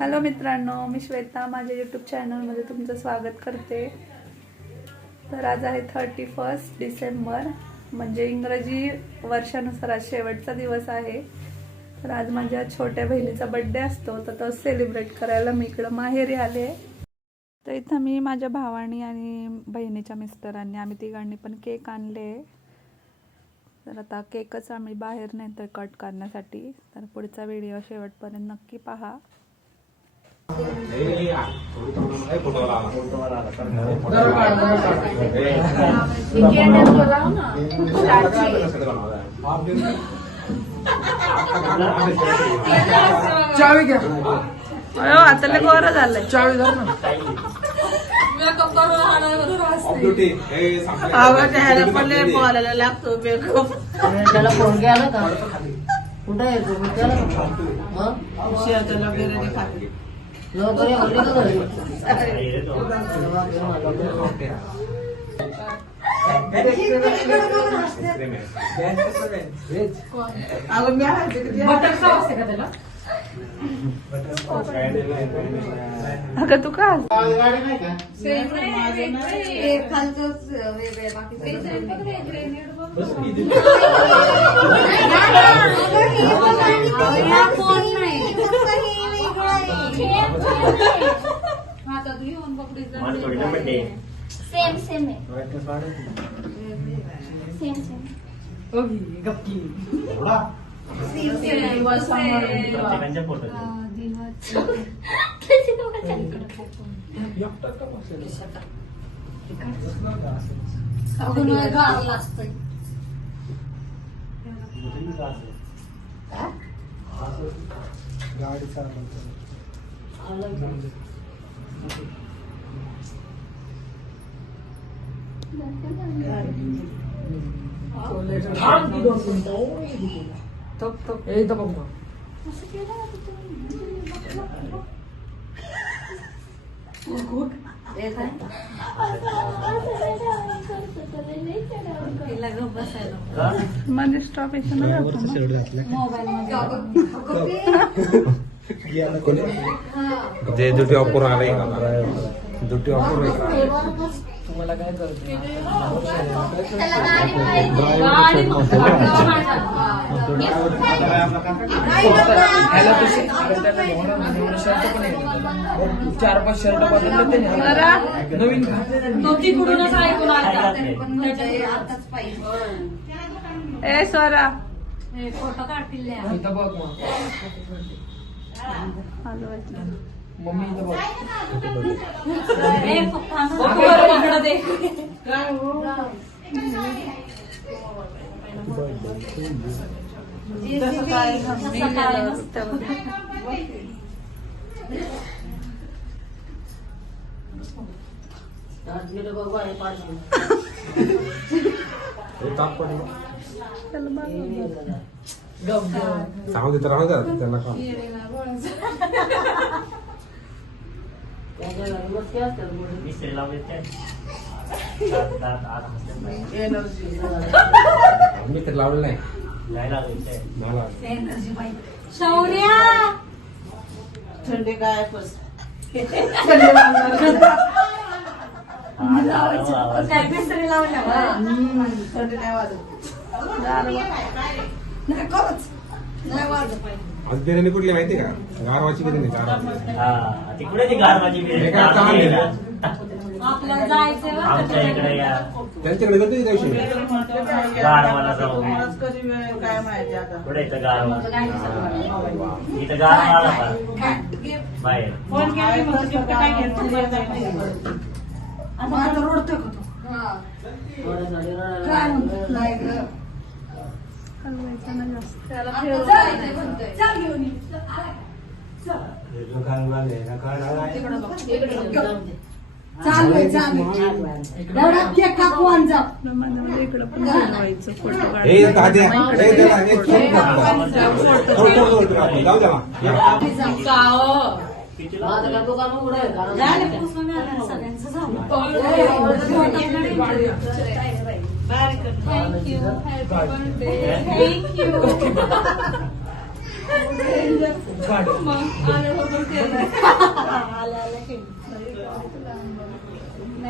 Hello मित्रांनो, मी श्वेता माझ्या YouTube चॅनलमध्ये तुमचं स्वागत करते। तर आज आहे 31 डिसेंबर, म्हणजे इंग्रजी वर्षानुसार आज शेवटचा दिवस आहे। तर आज माझ्या छोट्या बहिणीचा बर्थडे असतो, तर तो सेलिब्रेट करायला मी इकडे माहेरी आले। तर इथं मी माझ्या भावानी आणि बहिणीच्या मिस्टरांनी आम्ही तिघांनी पण केक आणले। तर आता केकच आम्ही बाहेर नेतोय कट करण्यासाठी। तर पुढचा व्हिडिओ शेवटपर्यंत नक्की पहा। चावी घ्या। आता लय गोरा झालंय। चावी धर ना। बोलायला लागतो मेकअप त्याला फोन केला का कुठं आहे तुम्ही त्याला बिर्याणी खाते लवकर या घरी का घरी अगं तू का सेम सेम म्हणजे स्टॉप जे दुटी ऑफर आले दुटी ऑफर तुम्हाला काय करते शर्ट पण आहे 4-5 शर्ट बदलले ते नवीन ए स्वरा फोटो काढतील इथं बघ मम्मी इथं बघ सांगू देत राहू द्या त्यांना काम मी तर लावलं नाही शौर्या थंडी काय काय बिस्त्री लावल्या थंडी नाही वाजत आज बिर्याणी कुठली माहिती का गारवाची बिर्याणी तिकडे ती गारवाची बिर्याणी आपल्याला जायचं आमच्या इकडे या त्यांच्याकडे जातो दिवशी गारवाला जाऊ कधी वेळ काय माहिती आता पुढे इथं गारवा इथं गारवा आला का बाहेर आता रोडतो Thank you. Happy birthday. Thank you.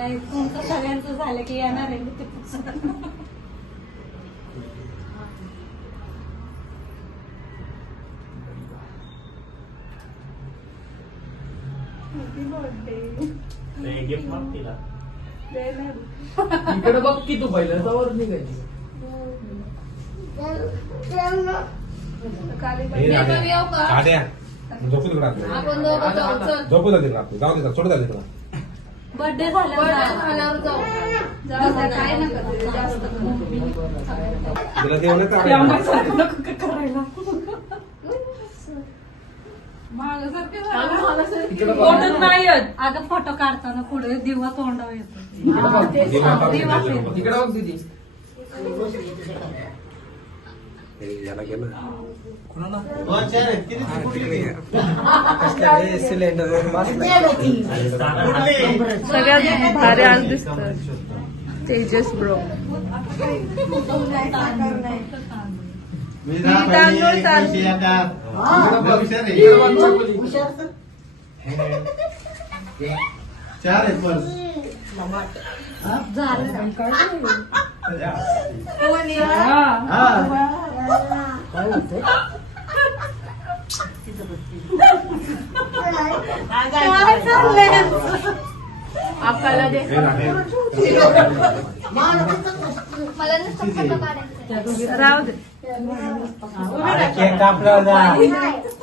नाही तुमचं सगळ्यांचं झालं की येणार आहे मी ते गिफ्ट मग तिला इकडे बघ की तू पहिलं त्यावर निघायची हे राहण्या. झोपू तिकडे रात्री. झोपू जा तिकडे रात्री. जाऊ दे सोड जा तिकडे. बर्थडे झाल्यावर जाऊ काय नका करू, जास्त करू. तुला ते एवढं करायला. इकडे बघ. अगं फोटो काढताना पुढे दिवा तोंडावर येतो इकडे बघ दीदी हे याला गेलं. सगळ्यात भारी आज दिसत तेजस ब्रो. तांदूळ आपल्याला दे. हे राहण्या. मला नुसतं फोटो काढायचा राहू दे.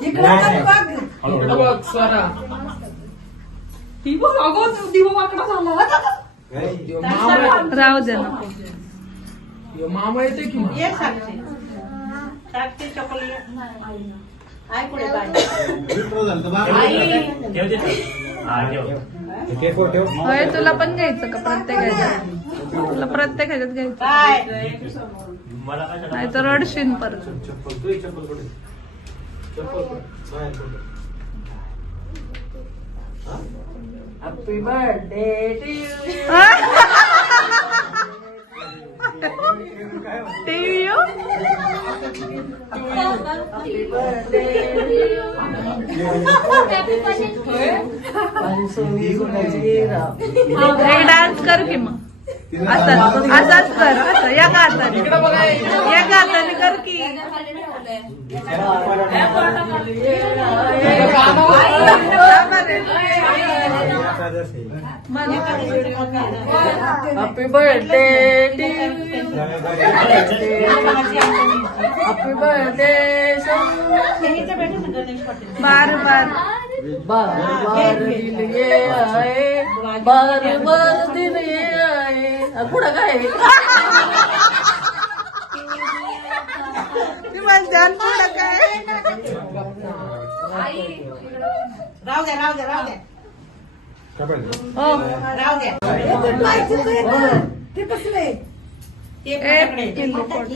इकडे बघ स्वरा राहू दे ना. मामा येते की मग? ये साक्षी साक्षी चॉकलेट आई पुढे बाय ठेव दे. हा ठेव. हे केक वर ठेव. होय तुला पण घ्यायचं का प्रत्येक ह्याच्यात? तुला प्रत्येक ह्याच्यात घ्यायचं बाय मला काय नाही तर रडशीन परत. चप्पल तू चप्पल कुठे? चप्पल बाहेर कुठे? Happy birthday to TV happy birthday एक डान्स कर की मग. असाच कर असं एका हाताने एका हाताने कर की. हॅपी बर्थडे हॅपी बर्थडे बार बार बार बार दिल ये आए बार बार दिल ये आए पुढं काय ती म्हणते पुढं काय. राहू द्या राहू द्या राहू द्या काय पाहिजे? हो राहू द्या ए पिल्लू पोट.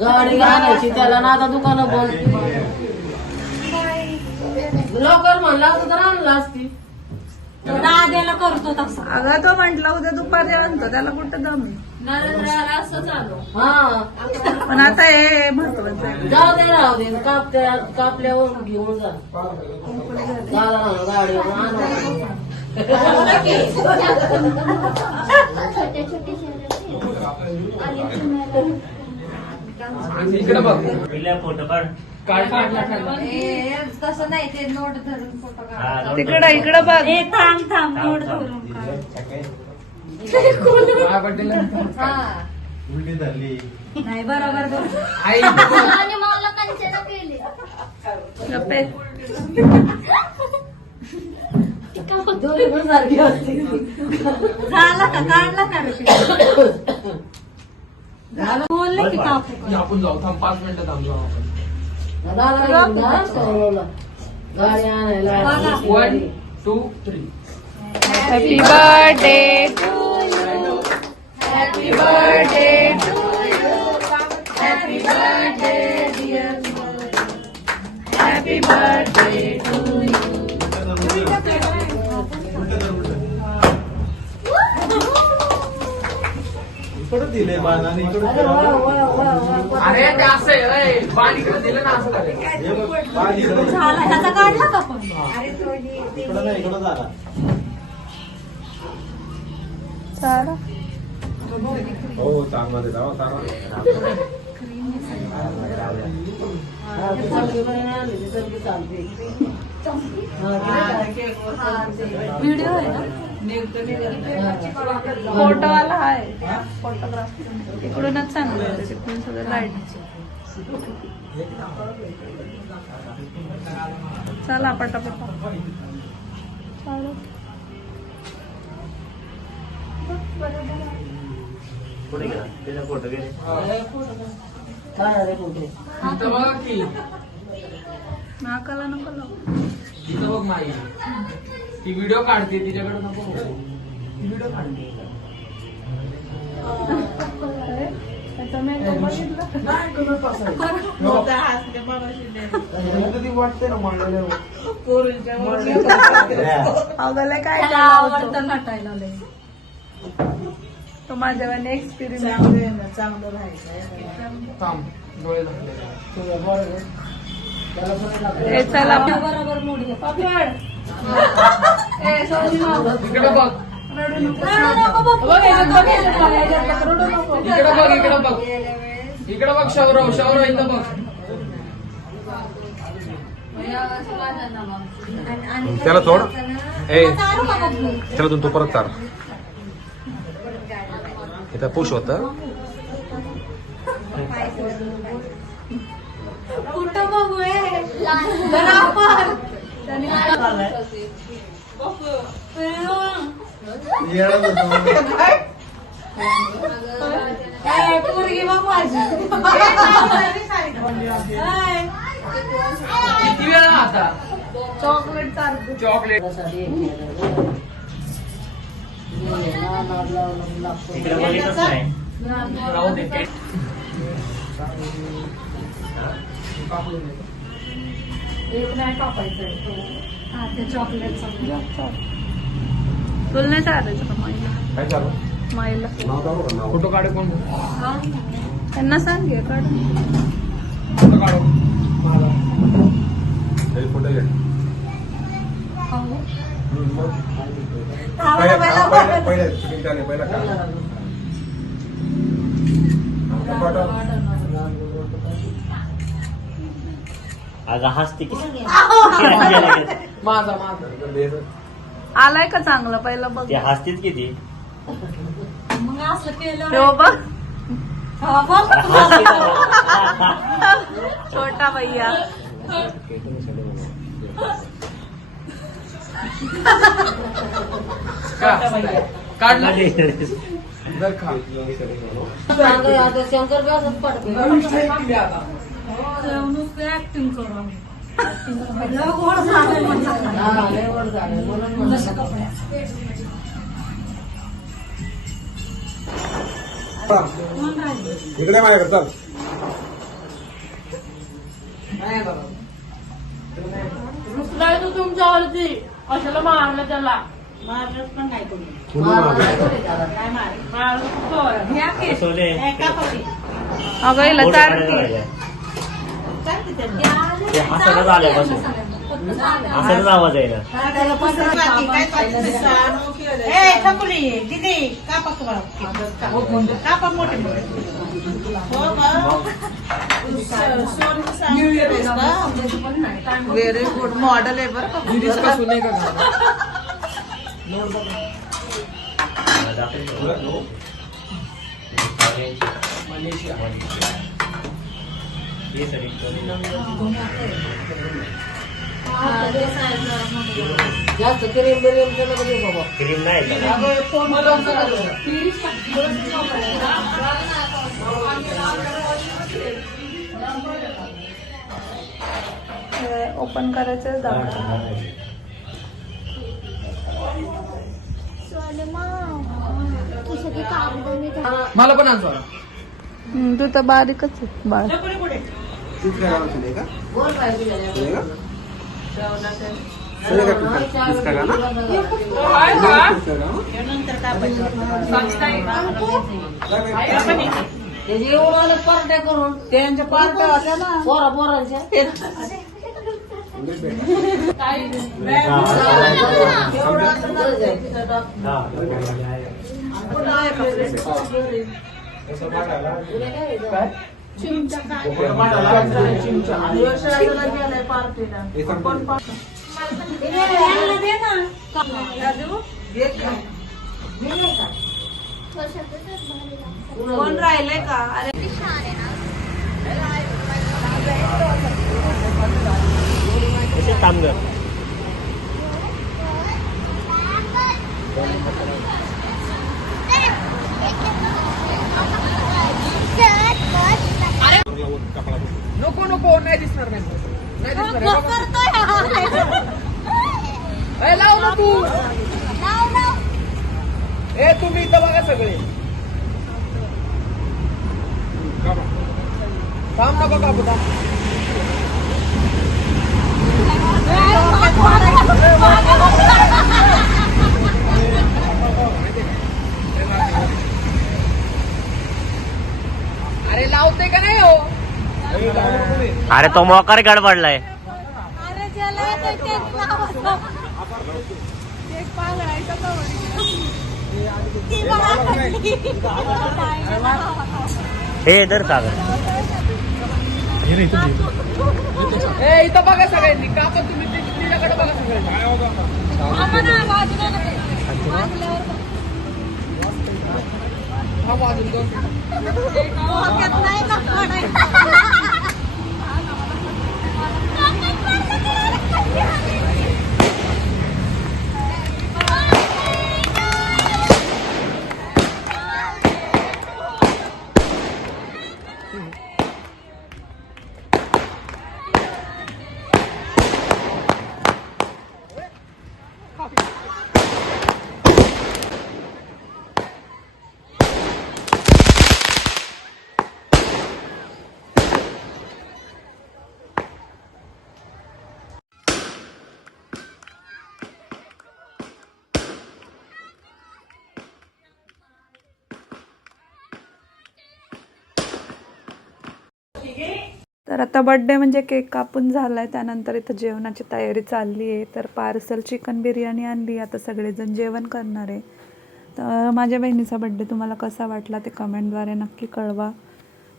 गाडी आणायची त्याला ना आता दुकानं बंद लवकर म्हणला असं तर आणला असती दाद्याला करतो तसं अगं तो म्हंटला उद्या दुपारी आणतो त्याला कुठं दम आहे. नरेंद्राला असं चालू हा पण आता हे महत्वाचं आहे. जाऊ दे राहू दे कापल्यावर घेऊन जा झाला ना गाडीवर आणा छोटे छोटे इकडे बघ पिल्या फोटो काढ. तसं नाही ते नोट धरून फोटो हा, काढ. जाऊ. तिकडं बघ. थांब नोट धरून काढ. उलटी धरली. नाही बरोबर धरून. आई आणि मला कंचना केली गप्पे. दोन्ही पण सारखी असते झाला का काढला का रे? बोलले की कापू आपण जाऊ थांब 5 मिनिटं थांब जाऊ आपण. गाडी आणायला 1 2 3 happy birthday to you. Happy birthday to you. Happy birthday dear. Happy birthday to you. इकडं दिले बाणाने इकडं अरे ते असं आहे रे, पाणी इकडे दिलं ना असं करायचं. बाण इकडं झाला ह्याचा काढला का पण इकडं नाही इकडं झाला चारा हो चांगला जावा चांगला व्हिडिओ आहे ना फोटोवाला आहे फोटोग्राफी इकडूनच चांगलं आहे तिकडून सगळं लाईट चला पटापटा चालू पुढे गेला त्याचा फोटो घे काय रे कुठे इथं बघा की नाकाला नको लावू. इथं बघ माई ती व्हिडिओ काढते तिच्याकडे नको व्हिडिओ काढते अरे, त्याचा मेकअप बघितला ती वाटते ना मांडल्या अगं काय त्याला आवडतं नटायला लय. तो माझ्यावाने एक्सपिरिमेंट चांगलं राहायचं थांब डोळे झाकले चला बरोबर मोडी इकडे बघ इकडे बघ इकडे बघ इकडे बघ शौरव शौरव इथं बघ त्याला सोड ए त्याला तू परत चाल इथं पुश होत कुठं बघू जरा आपण पोरगी बघ माझी किती वेळा आता चॉकलेट चालतो चॉकलेट इकडे बघितलंच नाही राहू दे एक नाही कापायचं हा ते चॉकलेट तुला नाही चालायचं का माईला काय चालू माईला नाव काढू का नाव फोटो काढ कोण त्यांना सांग घे काढ फोटो काढू तरी फोटो घे पहिल्या शूटिंग चालू पहिला का अगं हसते किती माझा आलाय का चांगलं पहिलं बघ ते हसतीच किती मग असं केलं हो बघ हा बघ. हसते का? छोटा भैया काढला जर खा शंकर बी असंच पडते नुसतं ऍक्टिंग करू लय गोड झालं म्हणतात. लय वर झालं म्हणून जसं कपड्यात. कोण राहिलं? इकडे माझ्याकडे चल रुसलाय तू तुमच्यावरती कशाला मारलं त्याला मारलंच पण नाही तुम्ही काय मारलं या की. सोले अगं हिला फोटो चार काढायला की. लागले. ते हसायलाच आल्यापासून हसायलाच आवाज आहे ना व्हेरी गुड मॉडेल आहे बरं का दिदीच का सुने का गाणं? मलेशिया हे सरी जास्त क्रीम बिरीम केलं कधी बाबा क्रीम नाही त्याला. ओपन करायचं दाखव मला पण आज बघा. तू तर बारीकच आहे बाळ बोल पाहिजे त्याचे एवढं आलं पार्ट्या करून त्यांच्या पार्ट्या होत्या ना पोरा पोरांच्या काय चिमचा कोण राहिलंय का? अरे काम कर नको नको नाही दिसणार नाही लाव ना तू तुम्ही इथं बघा सगळे काम नको कापू अरे लावते का नाही हो अरे तो मोकार गडबडलाय हे दर सागर इथं बघा सगळ्यांनी का पण तुम्ही तिच्याकडे बघा सगळ्यांनी हा वाजून दोन तर आता बर्थडे म्हणजे केक कापून झालाय, त्यानंतर इथं जेवणाची तयारी चालली आहे. तर पार्सल चिकन बिर्याणी आणली, आता सगळेजण जेवण करणार आहे. तर माझ्या बहिणीचा बर्थडे तुम्हाला कसा वाटला ते कमेंटद्वारे नक्की कळवा.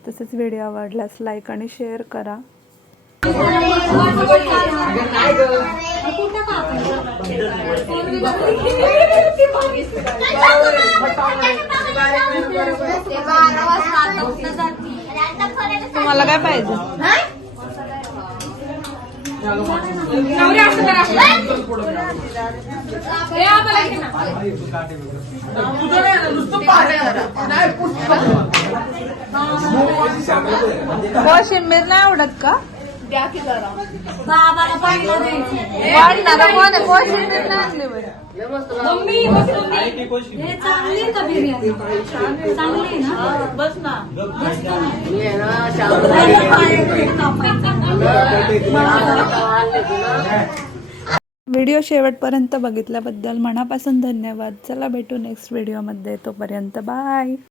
तसेच व्हिडिओ आवडल्यास लाईक आणि शेअर करा. तुम्हाला काय पाहिजे? कोशिंबीर नाही आवडत का? बाबाला पाहिलं द्यायचं वाढणारा कोण आहे? कोशिंबीर नाही आणली बरं. मम्मी हे चांगली आहे का बिर्याणी? चांगली आहे ना? बस ना. व्हिडिओ शेवटपर्यंत बघितल्याबद्दल मनापासून धन्यवाद. चला भेटू नेक्स्ट व्हिडिओमध्ये. तोपर्यंत बाय.